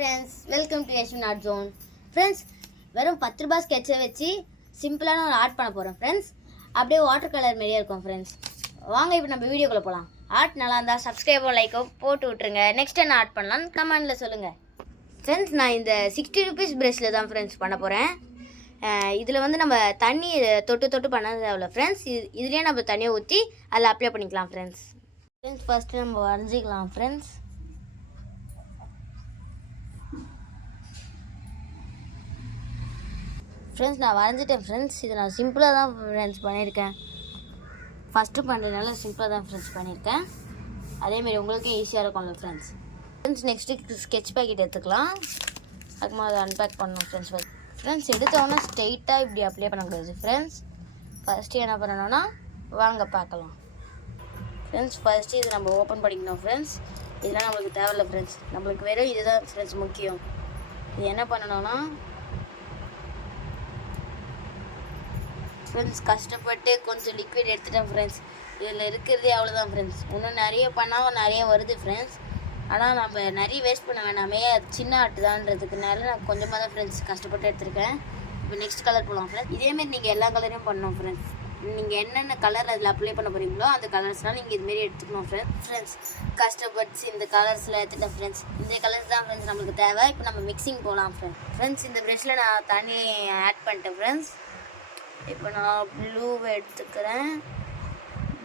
Friends, welcome to Yashwin art zone. Friends, வெறும் 10 ரூபாய் ஸ்கெட்சை வச்சு சிம்பிளான ஒரு ஆர்ட் பண்ண போகிறோம் ஃப்ரெண்ட்ஸ். அப்படியே வாட்டர் கலர் மாரியே இருக்கும் ஃப்ரெண்ட்ஸ். வாங்க இப்போ நம்ம வீடியோக்குள்ளே போகலாம். ஆர்ட் நல்லா இருந்தால் சப்ஸ்கிரைபோ லைக்கோ போட்டு விட்ருங்க. நெக்ஸ்ட் என்ன ஆர்ட் பண்ணலான்னு கமெண்டில் சொல்லுங்கள் ஃப்ரெண்ட்ஸ். நான் இந்த 60 ரூபீஸ் ப்ரஷில் தான் ஃப்ரெண்ட்ஸ் பண்ண போகிறேன். இதில் வந்து நம்ம தண்ணி தொட்டு பண்ண தேவையில்ல ஃப்ரெண்ட்ஸ். இதுலேயே நம்ம தண்ணியை ஊற்றி அதில் அப்ளை பண்ணிக்கலாம் ஃப்ரெண்ட்ஸ். ஃபஸ்ட்டு நம்ம வரைஞ்சிக்கலாம் ஃப்ரெண்ட்ஸ். ஃப்ரெண்ட்ஸ், நான் வரைஞ்சிட்டேன் ஃப்ரெண்ட்ஸ். இதை நான் சிம்பிளாக தான் ஃப்ரெண்ட்ஸ் பண்ணியிருக்கேன். ஃபஸ்ட்டு பண்ணுறதுனால சிம்பிளாக தான் ஃப்ரெண்ட்ஸ் பண்ணியிருக்கேன். அதேமாரி உங்களுக்கும் ஈஸியாக இருக்கும்ல ஃப்ரெண்ட்ஸ். நெக்ஸ்ட்டு ஸ்கெட்ச் பேக்கெட் எடுத்துக்கலாம். அதுக்கு அதை அன்பேக் பண்ணணும் ஃப்ரெண்ட்ஸ். எடுத்தோன்னா ஸ்ட்ரெயிட்டாக இப்படி அப்ளை பண்ணக்கூடாது ஃப்ரெண்ட்ஸ். ஃபஸ்ட்டு என்ன பண்ணணும்னா வாங்க பார்க்கலாம் ஃப்ரெண்ட்ஸ். ஃபஸ்ட்டு இதை நம்ம ஓப்பன் பண்ணிக்கணும் ஃப்ரெண்ட்ஸ். இதெல்லாம் நம்மளுக்கு தேவையில்லை ஃப்ரெண்ட்ஸ். நம்மளுக்கு வெறும் இதுதான் ஃப்ரெண்ட்ஸ் முக்கியம். இது என்ன பண்ணணும்னா ஃப்ரெண்ட்ஸ், கஷ்டப்பட்டு கொஞ்சம் லிக்விட் எடுத்துட்டேன் ஃப்ரெண்ட்ஸ். இதில் இருக்கிறதே அவ்வளோதான் ஃப்ரெண்ட்ஸ். இன்னும் நிறைய பண்ணால் நிறைய வருது ஃப்ரெண்ட்ஸ். ஆனால் நம்ம நிறைய வேஸ்ட் பண்ண வேணாமே, அது சின்ன ஆட்டு தான்றதுக்குனால நான் கொஞ்சமாக தான் ஃப்ரெண்ட்ஸ் கஷ்டப்பட்டு எடுத்துருக்கேன். இப்போ நெக்ஸ்ட் கலர் போகலாம் ஃப்ரெண்ட்ஸ். இதேமாரி நீங்கள் எல்லா கலரையும் பண்ணணும் ஃப்ரெண்ட்ஸ். நீங்கள் என்னென்ன கலர் அதில் அப்ளை பண்ண போகிறீங்களோ அந்த கலர்ஸ்லாம் நீங்கள் இதுமாரி எடுத்துக்கணும் ஃப்ரெண்ட்ஸ். கஷ்டப்பட்டு இந்த கலர்ஸில் எடுத்துட்டேன் ஃப்ரெண்ட்ஸ். இந்த கலர்ஸ் தான் ஃப்ரெண்ட்ஸ் நம்மளுக்கு தேவை. இப்போ நம்ம மிக்சிங் போகலாம் ஃப்ரெண்ட்ஸ். இந்த ப்ரெஷ்ஷில் நான் தண்ணி ஆட் பண்ணிட்டேன் ஃப்ரெண்ட்ஸ். இப்போ நான் ப்ளூவை எடுத்துக்கிறேன்.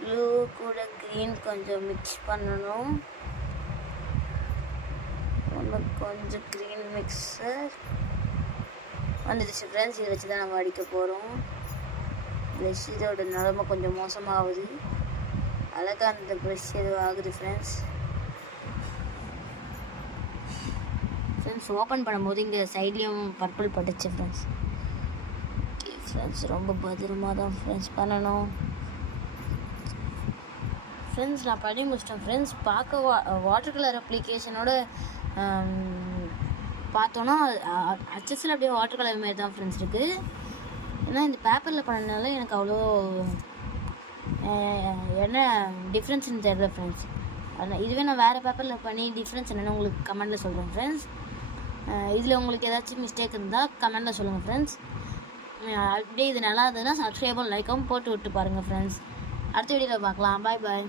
ப்ளூ கூட க்ரீன் கொஞ்சம் மிக்ஸ் பண்ணணும். கொஞ்சம் க்ரீன் மிக்சர் வந்துடுச்சு ஃப்ரெண்ட்ஸ். இதை வச்சு தான் நம்ம அடிக்க போகிறோம். ப்ரெஷ் இதோட நிலமை கொஞ்சம் மோசமாகுது. அழகாக அந்த ப்ரெஷ் எதுவும் ஆகுது ஃப்ரெண்ட்ஸ். ஓப்பன் பண்ணும்போது இங்கே சைட்லேயும் பர்பிள் பட்டுச்சு ஃப்ரெண்ட்ஸ். ரொம்ப பத்திரமாக தான் ஃப்ரெண்ட்ஸ் பண்ணணும் ஃப்ரெண்ட்ஸ். நான் பண்ணி முடிச்சிட்டேன் ஃப்ரெண்ட்ஸ். பார்க்க வாட்டர் கலர் அப்ளிகேஷனோட பார்த்தோன்னா அச்சஸில் அப்படியே வாட்டர் கலர் மாரி தான் ஃப்ரெண்ட்ஸ் இருக்குது. ஏன்னா இந்த பேப்பரில் பண்ணனால எனக்கு அவ்வளோ என்ன டிஃப்ரென்ஸ்னு தெரியல ஃப்ரெண்ட்ஸ். அதனால் இதுவே நான் வேறு பேப்பரில் பண்ணி டிஃப்ரென்ஸ் என்னென்னு உங்களுக்கு கமெண்டில் சொல்கிறேன் ஃப்ரெண்ட்ஸ். இதில் உங்களுக்கு ஏதாச்சும் மிஸ்டேக் இருந்தால் கமெண்டில் சொல்லுங்கள் ஃப்ரெண்ட்ஸ். அப்படியே இது நல்லா இருந்ததுன்னா சப்ஸ்கிரைபும் லைக்கும் போட்டு விட்டு பாருங்கள் ஃப்ரெண்ட்ஸ். அடுத்த வீடியோவில் பார்க்கலாம். பாய்.